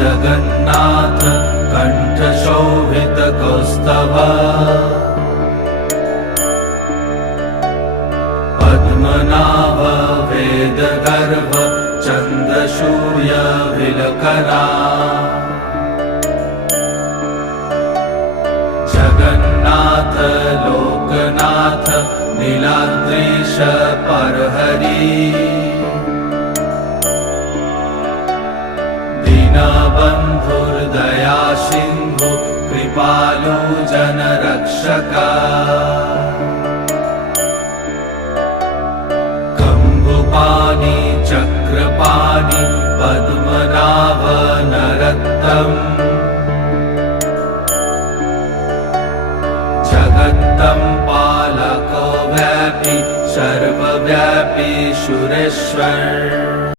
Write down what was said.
जगन्नाथ कण्ठशोभितकौस्तभ पद्मनाभ वेदगर्भ चन्द्रसूर्यविलकरा जगन्नाथ लोकनाथ नीलाद्रीश परहरि दीनबन्धुर्दया सिन्धु कृपालु जनरक्षका कम्बुपाणि चक्रपाणि पद्मनाभ नरोत्तम जगत्तं पालको व्यापी सर्वव्यापी सुरेश्वर